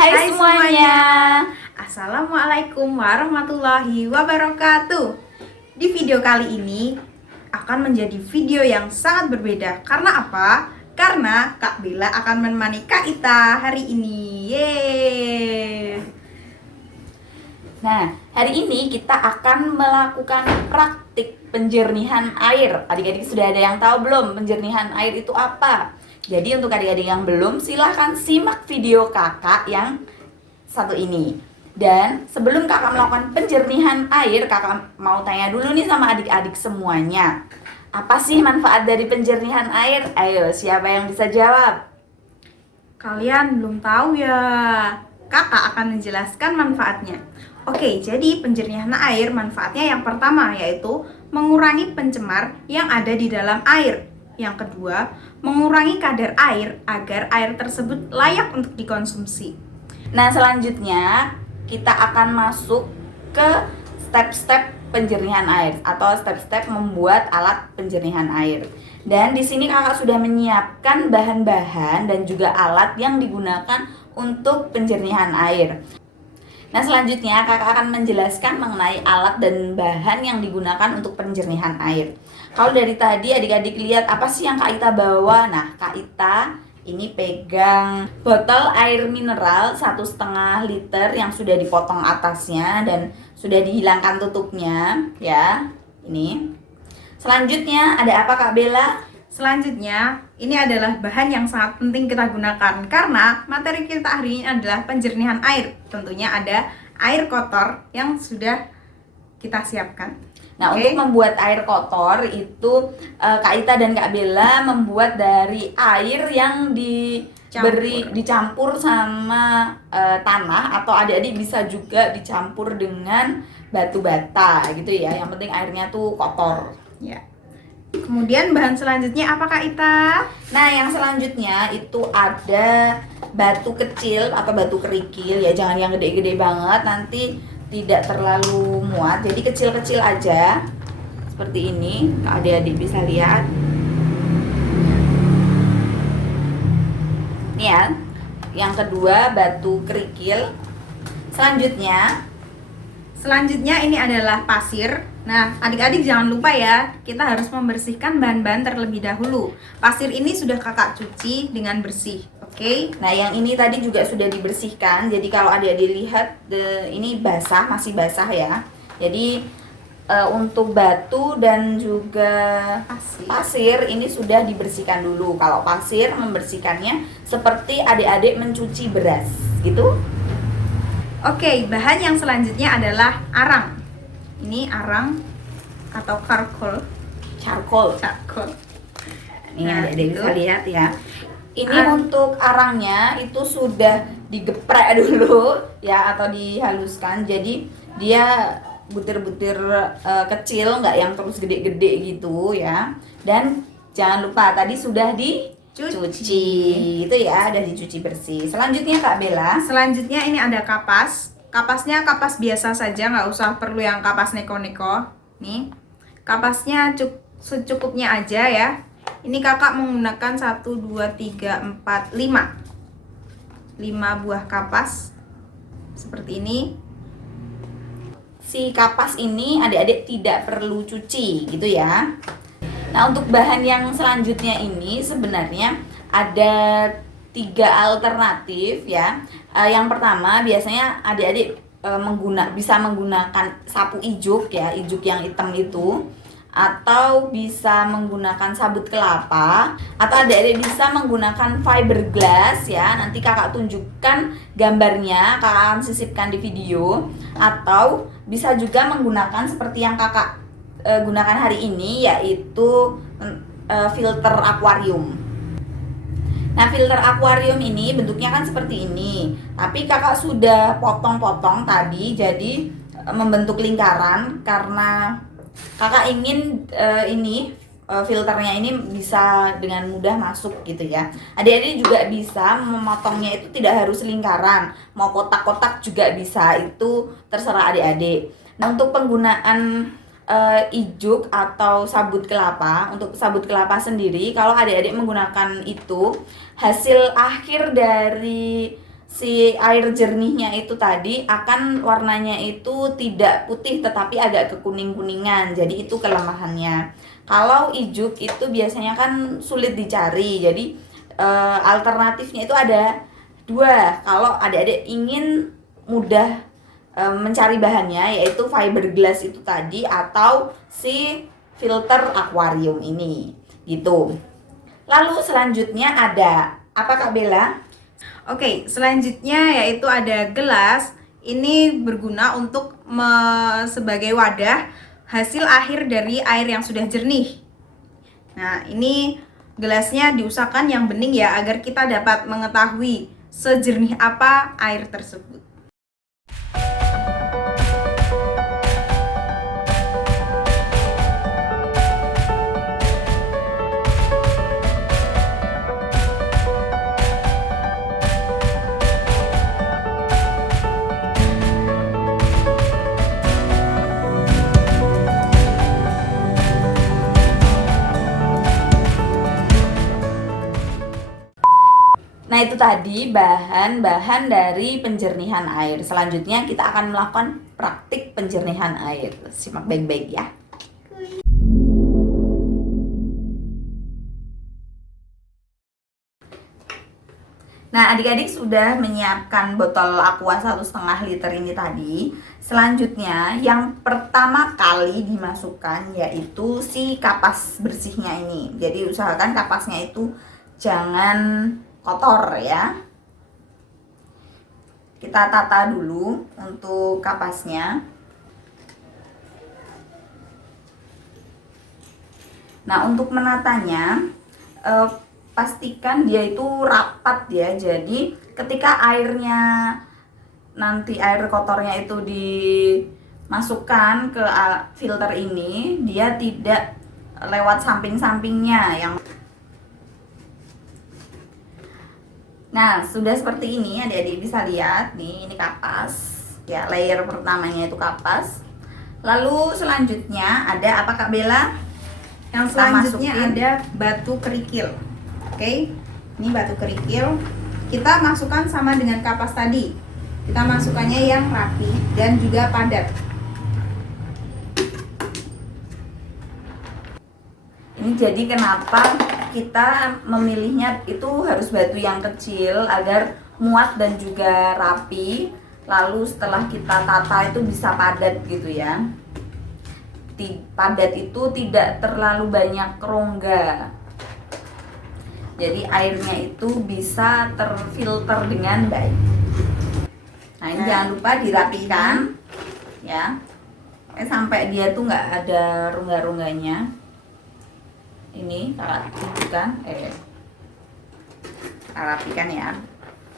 Hai semuanya. Assalamualaikum warahmatullahi wabarakatuh. Di video kali ini akan menjadi video yang sangat berbeda. Karena apa? Karena Kak Bella akan menemani Kak Ita hari ini. Yeay. Nah, hari ini kita akan melakukan praktik penjernihan air. Adik-adik sudah ada yang tahu belum penjernihan air itu apa? Jadi untuk adik-adik yang belum, silahkan simak video kakak yang satu ini. Dan sebelum kakak melakukan penjernihan air, kakak mau tanya dulu nih sama adik-adik semuanya. Apa sih manfaat dari penjernihan air? Ayo, siapa yang bisa jawab? Kalian belum tahu ya? Kakak akan menjelaskan manfaatnya. Oke, jadi penjernihan air manfaatnya yang pertama yaitu mengurangi pencemar yang ada di dalam air. Yang kedua, mengurangi kadar air agar air tersebut layak untuk dikonsumsi. Nah, selanjutnya kita akan masuk ke step-step penjernihan air atau step-step membuat alat penjernihan air. Dan di sini kakak sudah menyiapkan bahan-bahan dan juga alat yang digunakan untuk penjernihan air. Nah, selanjutnya kakak akan menjelaskan mengenai alat dan bahan yang digunakan untuk penjernihan air. Kalau dari tadi adik-adik lihat apa sih yang Kak Ita bawa? Nah, Kak Ita ini pegang botol air mineral 1,5 liter yang sudah dipotong atasnya dan sudah dihilangkan tutupnya ya. Ini. Selanjutnya ada apa Kak Bella? Selanjutnya, ini adalah bahan yang sangat penting kita gunakan karena materi kita hari ini adalah penjernihan air. Tentunya ada air kotor yang sudah kita siapkan. Nah, untuk membuat air kotor itu Kak Ita dan Kak Bella membuat dari air yang dicampur sama tanah, atau adik-adik bisa juga dicampur dengan batu bata gitu ya. Yang penting airnya tuh kotor. Ya. Kemudian bahan selanjutnya apa Kak Ita? Nah, yang selanjutnya itu ada batu kecil atau batu kerikil ya, jangan yang gede-gede banget, nanti tidak terlalu muat. Jadi kecil-kecil aja. Seperti ini, adik-adik bisa lihat. Ini ya. Yang kedua batu kerikil. Selanjutnya ini adalah pasir. Nah, adik-adik jangan lupa ya, kita harus membersihkan bahan-bahan terlebih dahulu. Pasir ini sudah kakak cuci dengan bersih, oke? Nah, yang ini tadi juga sudah dibersihkan. Jadi kalau adik-adik lihat, ini basah, masih basah ya. Jadi untuk batu dan juga pasir ini sudah dibersihkan dulu. Kalau pasir membersihkannya seperti adik-adik mencuci beras, gitu. Oke, bahan yang selanjutnya adalah arang. Ini arang atau charcoal. Ini Nah, adik-adik bisa lihat ya. Ini Arang. untuk arangnya itu sudah digeprek dulu ya, atau dihaluskan. Jadi dia butir-butir kecil, nggak yang terus gede-gede gitu ya. Dan jangan lupa tadi sudah dicuci itu ya, udah dicuci bersih. Selanjutnya Kak Bella. Selanjutnya ini ada kapas. Kapasnya kapas biasa saja, nggak usah perlu yang kapas neko-neko. Nih, kapasnya secukupnya aja ya. Ini kakak menggunakan 1, 2, 3, 4, 5 buah kapas seperti ini. Si kapas ini adik-adik tidak perlu cuci gitu ya. Nah, untuk bahan yang selanjutnya ini sebenarnya ada 3 alternatif ya. Yang pertama biasanya adik-adik bisa menggunakan sapu ijuk ya, ijuk yang hitam itu, atau bisa menggunakan sabut kelapa, atau adik-adik bisa menggunakan fiberglass ya. Nanti kakak tunjukkan gambarnya, kakak akan sisipkan di video. Atau bisa juga menggunakan seperti yang kakak gunakan hari ini, yaitu filter akuarium. Nah, filter akuarium ini bentuknya kan seperti ini, tapi kakak sudah potong-potong tadi jadi membentuk lingkaran karena kakak ingin filternya ini bisa dengan mudah masuk gitu ya. Adik-adik juga bisa memotongnya itu tidak harus lingkaran, mau kotak-kotak juga bisa, itu terserah adik-adik. Nah, untuk penggunaan ijuk atau sabut kelapa, untuk sabut kelapa sendiri kalau adik-adik menggunakan itu, hasil akhir dari si air jernihnya itu tadi akan warnanya itu tidak putih tetapi agak kekuning-kuningan. Jadi itu kelemahannya. Kalau ijuk itu biasanya kan sulit dicari. Jadi alternatifnya itu ada dua. Kalau adik-adik ingin mudah mencari bahannya, yaitu fiberglass itu tadi atau si filter akuarium ini gitu. Lalu selanjutnya ada apa Kak Bella? Oke, selanjutnya yaitu ada gelas. Ini berguna untuk sebagai wadah hasil akhir dari air yang sudah jernih. Nah, ini gelasnya diusahakan yang bening ya, agar kita dapat mengetahui sejernih apa air tersebut. Nah itu tadi bahan-bahan dari penjernihan air. Selanjutnya kita akan melakukan praktik penjernihan air. Simak baik-baik ya. Nah adik-adik sudah menyiapkan botol aqua 1,5 liter ini tadi. Selanjutnya yang pertama kali dimasukkan yaitu si kapas bersihnya ini. Jadi usahakan kapasnya itu jangan kotor ya. Kita tata dulu untuk kapasnya. Nah untuk menatanya pastikan dia itu rapat ya. Jadi ketika airnya nanti air kotornya itu dimasukkan ke filter ini, dia tidak lewat samping-sampingnya yang. Nah, sudah seperti ini adik-adik bisa lihat nih, ini kapas. Ya, layer pertamanya itu kapas. Lalu selanjutnya ada apa Kak Bella? Yang selanjutnya ada batu kerikil. Oke. Ini batu kerikil. Kita masukkan sama dengan kapas tadi. Kita masukkannya yang rapi dan juga padat. Ini jadi kenapa kita memilihnya itu harus batu yang kecil agar muat dan juga rapi. Lalu setelah kita tata itu bisa padat gitu ya. Padat itu tidak terlalu banyak rongga. Jadi airnya itu bisa terfilter dengan baik. Nah ini jangan lupa dirapikan ya, sampai dia tuh nggak ada rongga-rongganya. Ini kakak tunjukkan, rapikan ya.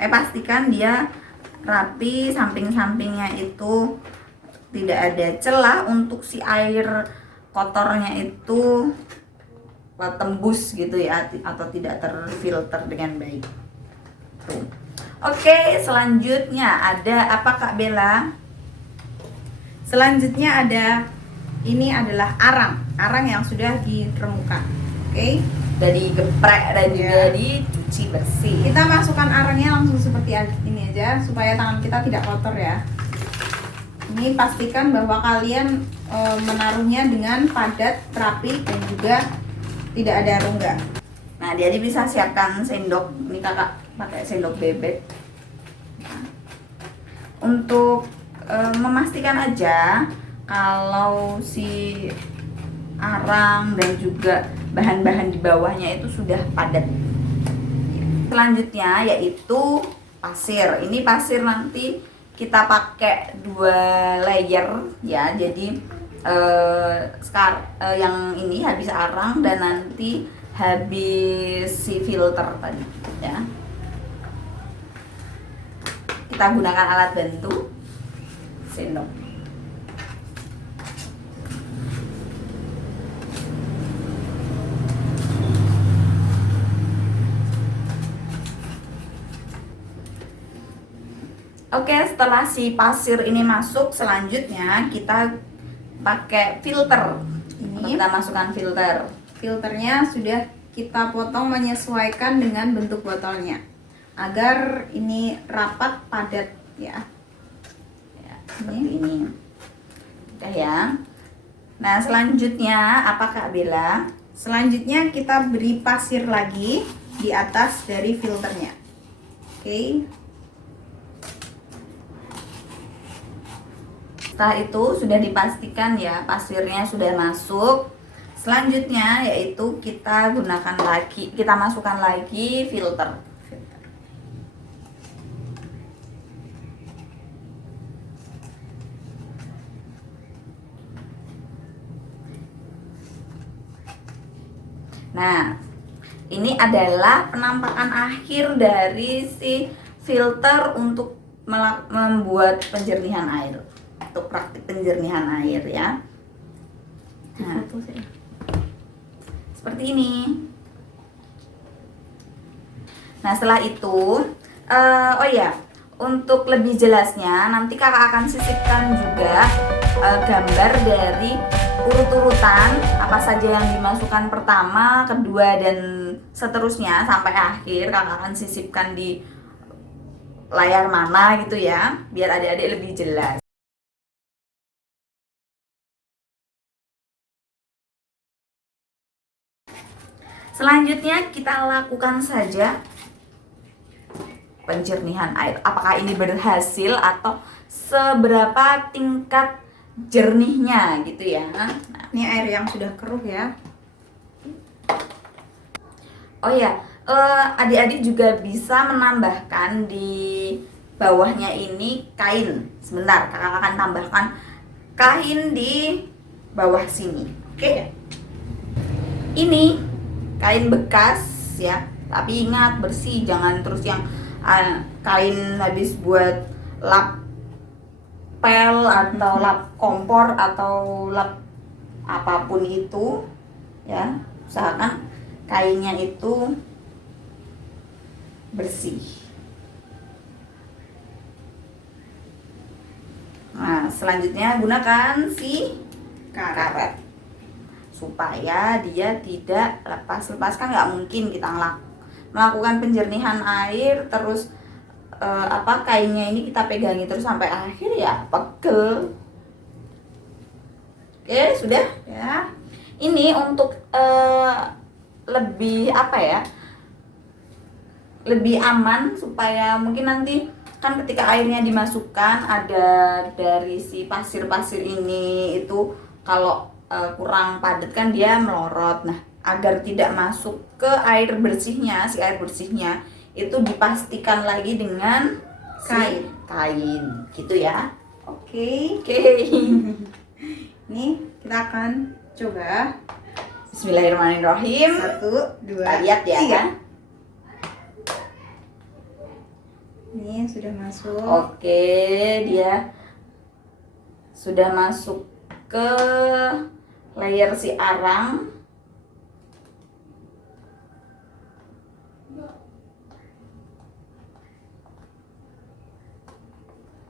Pastikan dia rapi, samping-sampingnya itu tidak ada celah untuk si air kotornya itu tembus gitu ya, atau tidak terfilter dengan baik. Tuh. Oke, selanjutnya ada apa Kak Bella? Selanjutnya ada, ini adalah arang yang sudah diremukan. Oke, Udah digeprek dan juga dicuci bersih. kita masukkan arangnya langsung seperti ini aja supaya tangan kita tidak kotor ya. Ini pastikan bahwa kalian menaruhnya dengan padat, rapi, dan juga tidak ada rongga. Nah, jadi bisa siapkan sendok. Ini kakak pakai sendok bebek. Nah, untuk memastikan aja kalau si arang dan juga bahan-bahan di bawahnya itu sudah padat. Selanjutnya yaitu pasir. Ini pasir nanti kita pakai 2 layer ya. Jadi yang ini habis arang dan nanti habis si filter tadi ya. Kita gunakan alat bantu sendok. Oke, setelah si pasir ini masuk, selanjutnya kita pakai filter. Ini Kita masukkan filter. filternya sudah kita potong menyesuaikan dengan bentuk botolnya. agar ini rapat padat ya. Ya, seperti ini. Udah ya. Nah, selanjutnya apa Kak Bella? Selanjutnya kita beri pasir lagi di atas dari filternya. Oke. Setelah itu sudah dipastikan ya pasirnya sudah masuk. Selanjutnya yaitu kita masukkan lagi filter. Nah, ini adalah penampakan akhir dari si filter untuk membuat penjernihan air, untuk praktik penjernihan air ya. Nah, seperti ini. Nah, setelah itu, oh ya, untuk lebih jelasnya nanti kakak akan sisipkan juga gambar dari urut-urutan apa saja yang dimasukkan pertama, kedua, dan seterusnya sampai akhir. Kakak akan sisipkan di layar mana gitu ya, biar adik-adik lebih jelas. Selanjutnya kita lakukan saja penjernihan air. Apakah ini berhasil atau seberapa tingkat jernihnya gitu ya. Nah, ini air yang sudah keruh ya. Oh ya, adik-adik juga bisa menambahkan di bawahnya ini kain. Sebentar, kakak akan tambahkan kain di bawah sini. Oke. Ini kain bekas ya, tapi ingat bersih, jangan terus yang kain habis buat lap pel atau lap kompor atau lap apapun itu ya, usahakan kainnya itu bersih. Nah, selanjutnya gunakan si karet supaya dia tidak lepas kan nggak mungkin kita melakukan penjernihan air terus kainnya ini kita pegangi terus sampai akhir ya, pegel. Oke, sudah ya. Ini untuk lebih lebih aman supaya mungkin nanti kan ketika airnya dimasukkan ada dari si pasir-pasir ini itu kalau kurang padat kan dia melorot. Nah, agar tidak masuk ke air bersihnya, si air bersihnya itu dipastikan lagi dengan kain gitu ya. Oke. Ini kita akan coba. Bismillahirrahmanirrahim. 1, 2, kita lihat ya 3. kan. Ini sudah masuk. Oke, dia sudah masuk ke layer si arang.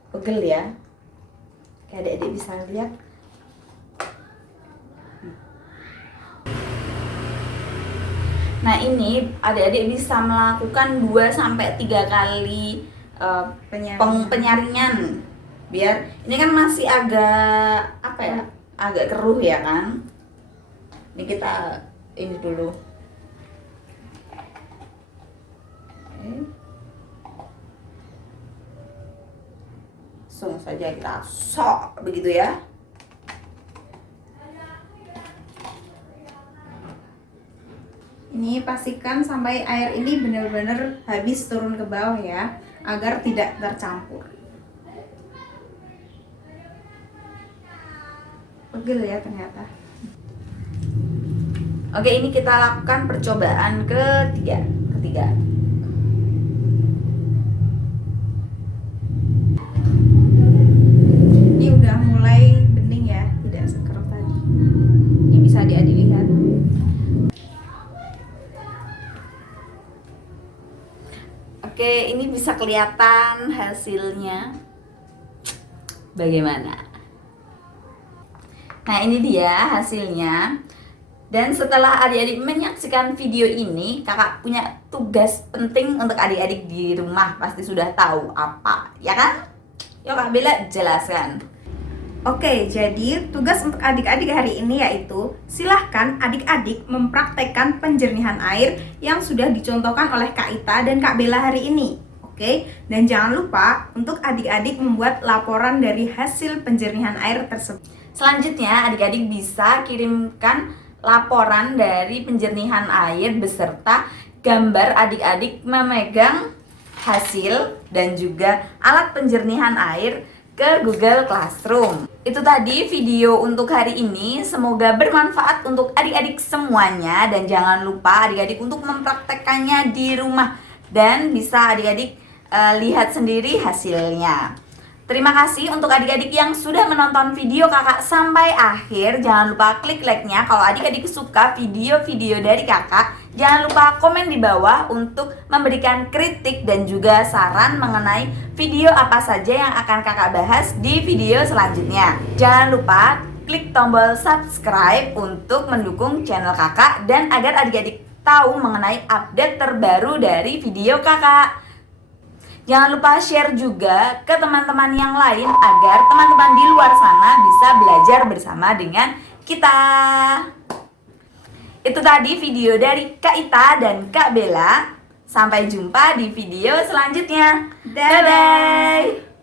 Pegel ya. Kayak adik-adik bisa lihat. Nah, ini adik-adik bisa melakukan 2-3 kali penyaringan. Biar ini kan masih agak agak keruh ya kan. Ini kita ini dulu. Langsung saja kita sok begitu ya. Ini pastikan sampai air ini benar-benar habis turun ke bawah ya, agar tidak tercampur. Pegel ya ternyata. Oke, ini kita lakukan percobaan ketiga. Ini udah mulai bening ya, tidak sekeruh tadi. Ini bisa adik-adik lihat. Oke, ini bisa kelihatan hasilnya. Bagaimana? Nah, ini dia hasilnya. Dan setelah adik-adik menyaksikan video ini, kakak punya tugas penting untuk adik-adik di rumah. Pasti sudah tahu apa, ya kan? Yuk Kak Bella jelaskan. Oke, jadi tugas untuk adik-adik hari ini yaitu silahkan adik-adik mempraktekkan penjernihan air yang sudah dicontohkan oleh Kak Ita dan Kak Bella hari ini. Oke, dan jangan lupa untuk adik-adik membuat laporan dari hasil penjernihan air tersebut. Selanjutnya, adik-adik bisa kirimkan laporan dari penjernihan air beserta gambar adik-adik memegang hasil dan juga alat penjernihan air ke Google Classroom. Itu tadi video untuk hari ini. Semoga bermanfaat untuk adik-adik semuanya dan jangan lupa adik-adik untuk mempraktekkannya di rumah dan bisa adik-adik lihat sendiri hasilnya. Terima kasih untuk adik-adik yang sudah menonton video kakak sampai akhir. Jangan lupa klik like-nya kalau adik-adik suka video-video dari kakak. Jangan lupa komen di bawah untuk memberikan kritik dan juga saran mengenai video apa saja yang akan kakak bahas di video selanjutnya. Jangan lupa klik tombol subscribe untuk mendukung channel kakak dan agar adik-adik tahu mengenai update terbaru dari video kakak. Jangan lupa share juga ke teman-teman yang lain agar teman-teman di luar sana bisa belajar bersama dengan kita. Itu tadi video dari Kak Ita dan Kak Bella. Sampai jumpa di video selanjutnya. Dadah!